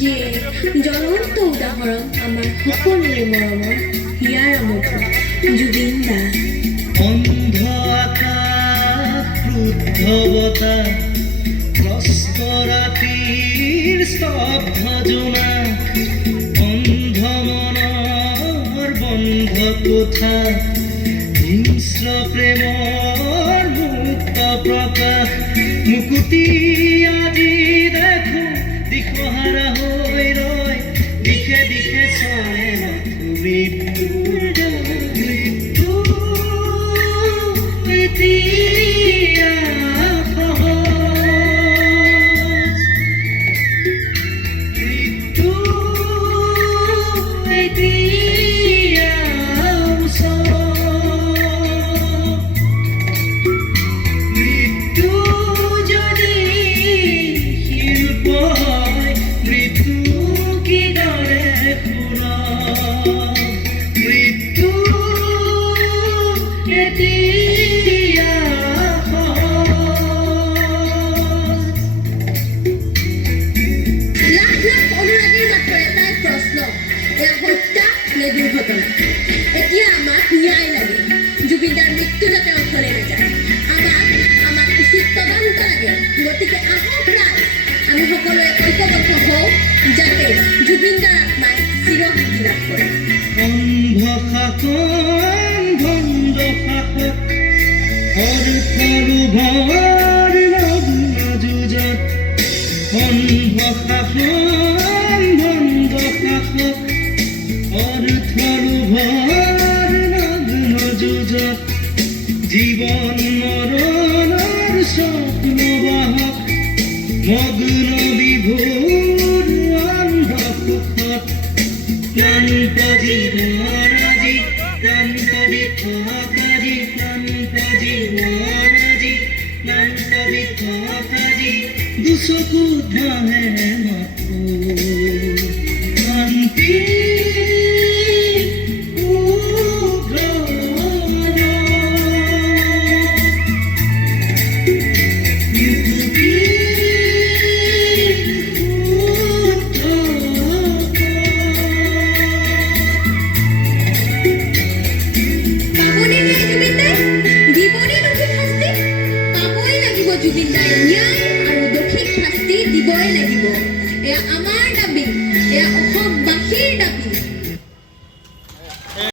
যিয়ে জ্বলন্ত উদাহৰণ আমাৰ সকলোৰে মৰমৰ হিয়াৰ আমঠু জুবিন দা। অন্ধ আকাশ ক্ৰুদ্ধ বতাহ গ্ৰস্ত ৰাতিৰ স্তব্ধ জোনাক অন্ধ মনৰ বন্ধ কোঠা হিংস্ৰ প্ৰেমৰ মুক্ত প্ৰকাশ মুকুতি আজি দেখো দিশহাৰা হৈ ৰয় দিশে দিশে চলে মৃত্যুৰ মৃত্যু এতিয়া সহজ মৃত্যু এতিয়া মৃত্যু যদি শিল্প হয় মৃত্যু কিদৰে মৃত্যু এতিয়া লাখ লাখ অনুৰাগীৰ মাত্ৰ এটাই প্ৰশ্ন, এয়া হত্যা নে দুৰ্ঘটনা? এতিয়া আমাক ন্যায় লাগে, জুবিনদাৰ মৃত্যু যাতে অথলে নাযায়। আমাক উচিত তদন্ত লাগে। গতিকে আহক ৰাইজ, আমি সকলোৱে ঐক্যবদ্ধ হওঁ যাতে জুবিনদাৰ আত্মাই চিৰশান্তি লাভ কৰে। অন্ধ শাসন ভণ্ড শাসক সৰু ভৰ নগ্ন যুঁজত অন্ধ শাসন ভণ্ড শাসক ভৰ নগ্ন যুঁজত জীৱন মৰণৰ স্বপ্ন বাহক মগ্ন বিভোৰ অন্ধ সুখত ক্লান্ত জীৱন আজি ক্লান্ত বিথক আজি ক্লান্ত জীৱন আজি ক্লান্ত বিথক আজি দুচকুত ভাহে